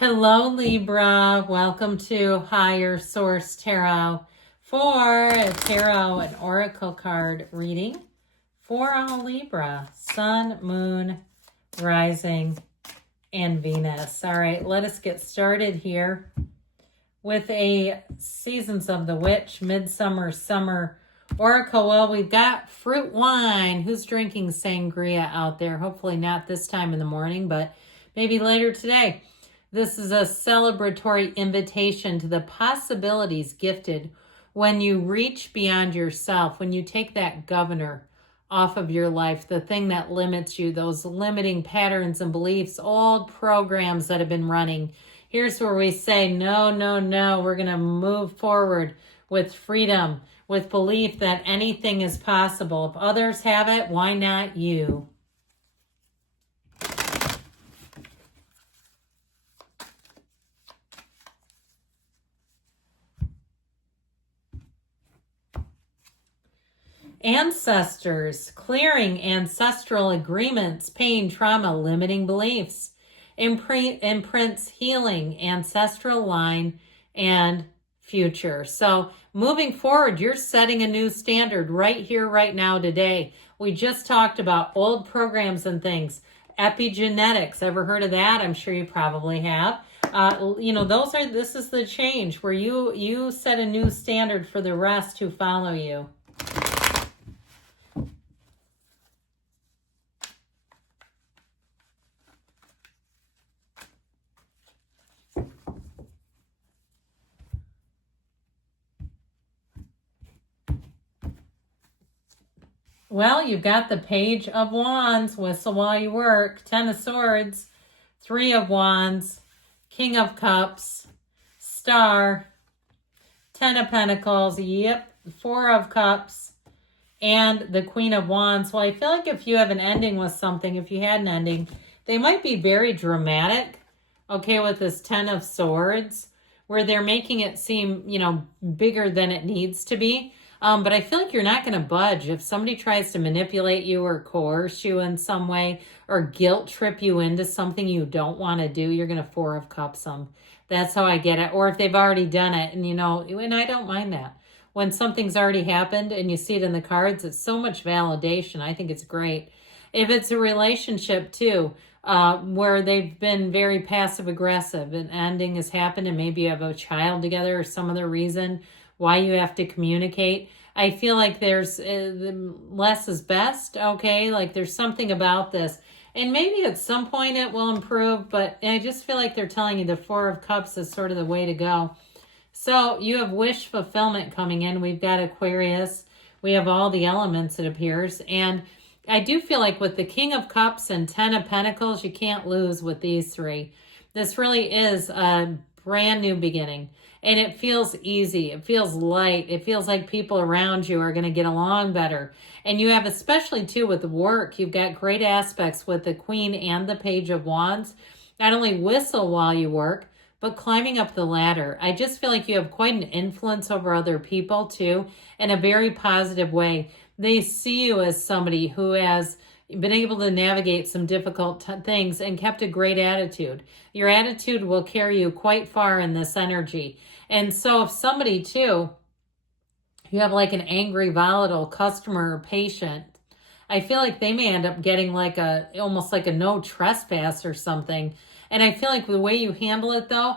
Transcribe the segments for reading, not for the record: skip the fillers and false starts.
Hello, Libra. Welcome to Higher Source Tarot for a tarot and oracle card reading for all Libra, Sun, Moon, Rising, and Venus. All right, let us get started here with a Seasons of the Witch, Midsummer, Summer Oracle. Well, we've got fruit wine. Who's drinking sangria out there? Hopefully not this time in the morning, but maybe later today. This is a celebratory invitation to the possibilities gifted when you reach beyond yourself, when you take that governor off of your life, the thing that limits you, those limiting patterns and beliefs, old programs that have been running. Here's where we say, no, no, no, we're going to move forward with freedom, with belief that anything is possible. If others have it, why not you? Ancestors, clearing ancestral agreements, pain, trauma, limiting beliefs, imprints, healing, ancestral line, and future. So moving forward, you're setting a new standard right here, right now, today. We just talked about old programs and things. Epigenetics, ever heard of that? I'm sure you probably have. This is the change where you set a new standard for the rest who follow you. Well, you've got the Page of Wands, whistle while you work, Ten of Swords, Three of Wands, King of Cups, Star, Ten of Pentacles, Four of Cups, and the Queen of Wands. Well, I feel like if you have an ending with something, if you had an ending, they might be very dramatic, okay, with this Ten of Swords, where they're making it seem, bigger than it needs to be. But I feel like you're not going to budge. If somebody tries to manipulate you or coerce you in some way or guilt trip you into something you don't want to do, you're going to Four of Cups them. That's how I get it. Or if they've already done it, and I don't mind that. When something's already happened and you see it in the cards, it's so much validation. I think it's great. If it's a relationship too, where they've been very passive aggressive, an ending has happened and maybe you have a child together or some other reason why you have to communicate. I feel like there's less is best, okay? Like there's something about this. And maybe at some point it will improve, but I just feel like they're telling you the Four of Cups is sort of the way to go. So you have wish fulfillment coming in. We've got Aquarius. We have all the elements, it appears. And I do feel like with the King of Cups and Ten of Pentacles, you can't lose with these three. This really is a brand new beginning. And it feels easy. It feels light. It feels like people around you are going to get along better. And you have, especially too with work, you've got great aspects with the Queen and the Page of Wands. Not only whistle while you work, but climbing up the ladder. I just feel like you have quite an influence over other people too, in a very positive way. They see you as somebody who has been able to navigate some difficult things and kept a great attitude. Your attitude will carry you quite far in this energy. And so if somebody too, you have like an angry, volatile customer or patient, I feel like they may end up getting almost like a no trespass or something. And I feel like the way you handle it though,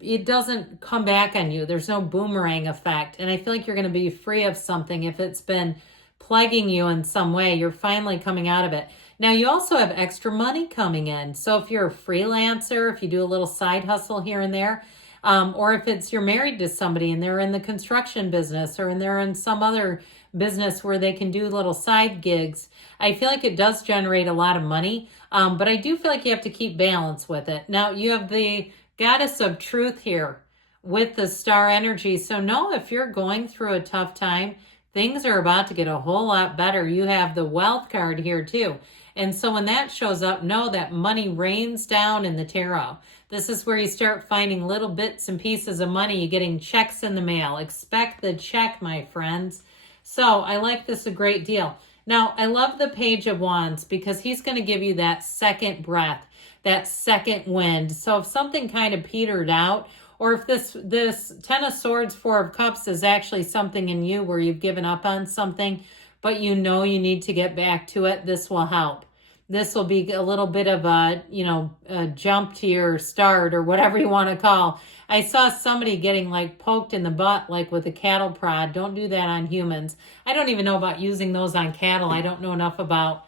it doesn't come back on you. There's no boomerang effect. And I feel like you're going to be free of something if it's been plaguing you in some way. You're finally coming out of it. Now you also have extra money coming in. So if you're a freelancer, if you do a little side hustle here and there, or if you're married to somebody and they're in the construction business or they're in some other business where they can do little side gigs, I feel like it does generate a lot of money. But I do feel like you have to keep balance with it. Now you have the Goddess of Truth here with the Star energy. So know if you're going through a tough time, things are about to get a whole lot better. You have the Wealth card here too. And so when that shows up, know that money rains down in the tarot. This is where you start finding little bits and pieces of money. You're getting checks in the mail. Expect the check, my friends. So I like this a great deal. Now, I love the Page of Wands because he's going to give you that second breath. that second wind. So if something kind of petered out, or if this Ten of Swords, Four of Cups is actually something in you where you've given up on something, but you know you need to get back to it, this will help. This will be a little bit of a, a jump to your start or whatever you want to call. I saw somebody getting like poked in the butt, like with a cattle prod. Don't do that on humans. I don't even know about using those on cattle. I don't know enough about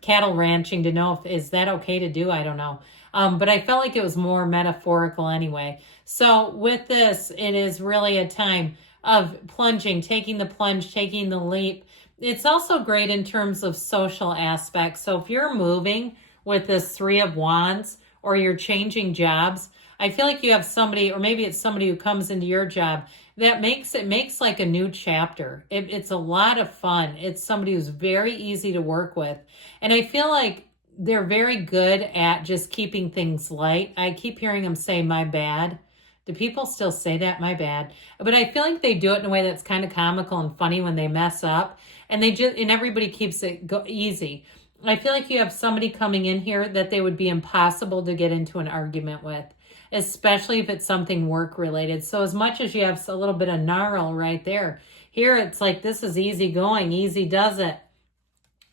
cattle ranching to know is that okay to do? I don't know. But I felt like it was more metaphorical anyway. So with this, it is really a time of plunging, taking the plunge, taking the leap. It's also great in terms of social aspects. So if you're moving with this Three of Wands or you're changing jobs, I feel like you have somebody, or maybe it's somebody who comes into your job that makes like a new chapter. It's a lot of fun. It's somebody who's very easy to work with. And I feel like they're very good at just keeping things light. I keep hearing them say, my bad. Do people still say that? My bad. But I feel like they do it in a way that's kind of comical and funny when they mess up. And everybody keeps it easy. I feel like you have somebody coming in here that they would be impossible to get into an argument with, especially if it's something work related. So as much as you have a little bit of gnarl right there, here it's like this is easy going, easy does it,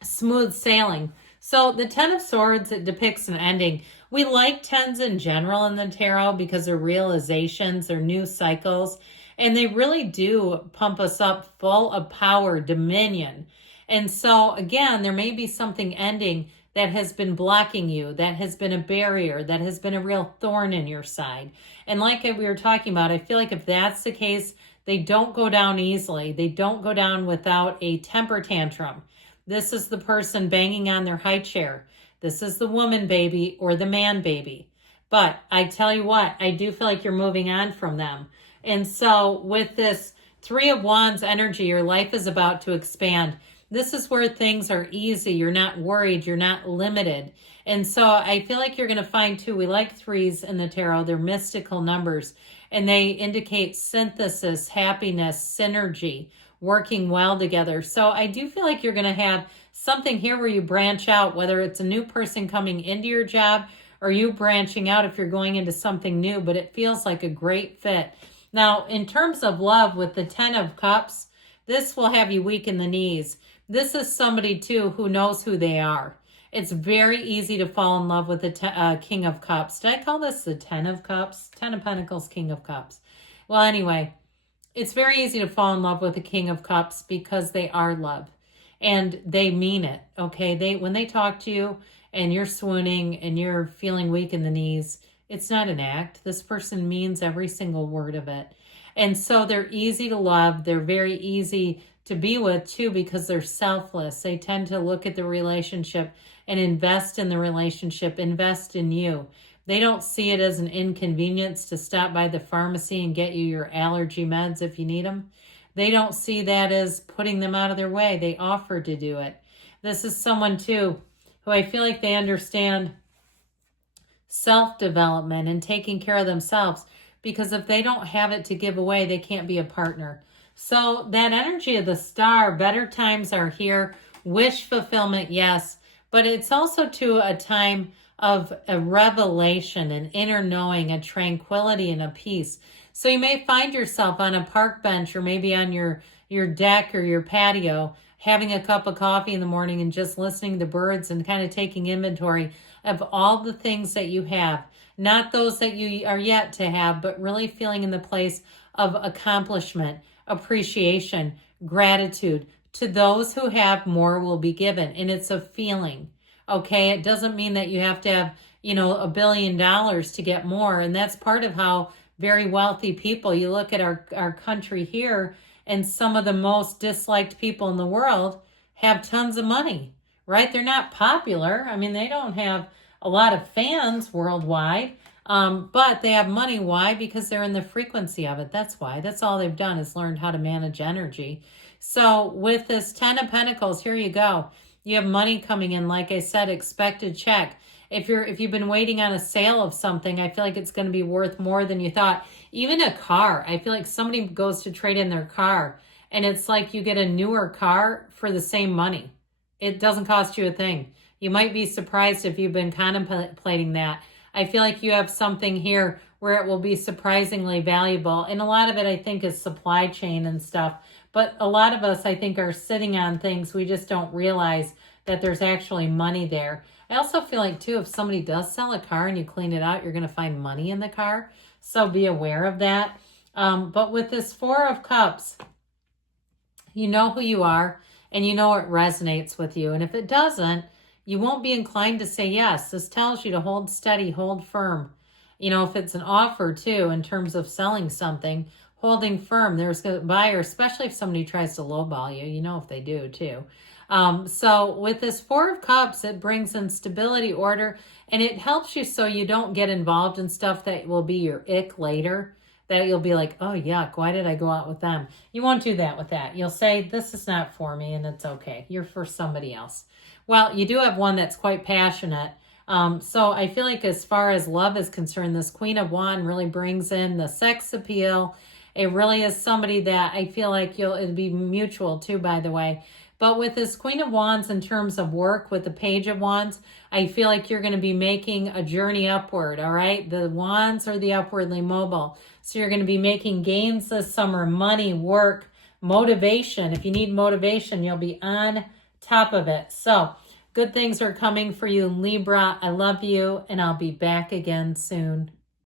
smooth sailing. So the Ten of Swords, it depicts an ending. We like tens in general in the tarot because they're realizations, they're new cycles, and they really do pump us up full of power, dominion. And so again, there may be something ending that has been blocking you, that has been a barrier, that has been a real thorn in your side. And like we were talking about, I feel like if that's the case, they don't go down easily. They don't go down without a temper tantrum. This is the person banging on their high chair. This is the woman baby or the man baby. But I tell you what, I do feel like you're moving on from them. And so with this Three of Wands energy, your life is about to expand. This is where things are easy. You're not worried. You're not limited. And so I feel like you're going to find too, we like threes in the tarot. They're mystical numbers and they indicate synthesis, happiness, synergy, working well together. So I do feel like you're going to have something here where you branch out, whether it's a new person coming into your job or you branching out if you're going into something new, but it feels like a great fit. Now, in terms of love with the Ten of Cups, this will have you weak in the knees. This is somebody too who knows who they are. It's very easy to fall in love with the King of Cups. Did I call this the Ten of Cups? Ten of Pentacles, King of Cups. Well, anyway, it's very easy to fall in love with the King of Cups because they are love and they mean it. Okay. When they talk to you and you're swooning and you're feeling weak in the knees, it's not an act. This person means every single word of it. And so they're easy to love. They're very easy to be with too because they're selfless. They tend to look at the relationship and invest in the relationship, invest in you. They don't see it as an inconvenience to stop by the pharmacy and get you your allergy meds if you need them. They don't see that as putting them out of their way. They offer to do it. This is someone too who I feel like they understand self-development and taking care of themselves, because if they don't have it to give away, they can't be a partner. So that energy of the star, better times are here. Wish fulfillment, yes. But it's also to a time of a revelation, an inner knowing, a tranquility and a peace. So you may find yourself on a park bench or maybe on your deck or your patio, having a cup of coffee in the morning and just listening to birds and kind of taking inventory of all the things that you have. Not those that you are yet to have, but really feeling in the place of accomplishment, appreciation, gratitude. To those who have, more will be given. And it's a feeling, okay? It doesn't mean that you have to have, $1 billion to get more. And that's part of how very wealthy people, you look at our country here, and some of the most disliked people in the world have tons of money, right? They're not popular. I mean, they don't have a lot of fans worldwide, but they have money. Why? Because they're in the frequency of it. That's why. That's all they've done is learned how to manage energy. So with this Ten of Pentacles, here you go. You have money coming in. Like I said, expected check. If you've been waiting on a sale of something, I feel like it's going to be worth more than you thought. Even a car. I feel like somebody goes to trade in their car and it's like you get a newer car for the same money. It doesn't cost you a thing. You might be surprised if you've been contemplating that. I feel like you have something here where it will be surprisingly valuable. And a lot of it, I think, is supply chain and stuff. But a lot of us, I think, are sitting on things. We just don't realize that there's actually money there. I also feel like, too, if somebody does sell a car and you clean it out, you're going to find money in the car. So be aware of that. But with this Four of Cups, you know who you are and you know it resonates with you. And if it doesn't, you won't be inclined to say yes. This tells you to hold steady, hold firm. You know, if it's an offer, too, in terms of selling something, holding firm. There's a buyer, especially if somebody tries to lowball you. You know if they do, too. So with this Four of Cups, it brings in stability, order, and it helps you so you don't get involved in stuff that will be your ick later, that you'll be like, oh, yuck, why did I go out with them? You won't do that with that. You'll say, this is not for me, and it's okay. You're for somebody else. Well, you do have one that's quite passionate. So I feel like as far as love is concerned, this Queen of Wands really brings in the sex appeal. It really is somebody that I feel like it'll be mutual too, by the way. But with this Queen of Wands in terms of work with the Page of Wands, I feel like you're going to be making a journey upward, all right? The Wands are the upwardly mobile. So you're going to be making gains this summer, money, work, motivation. If you need motivation, you'll be on top of it. So good things are coming for you, Libra. I love you, and I'll be back again soon.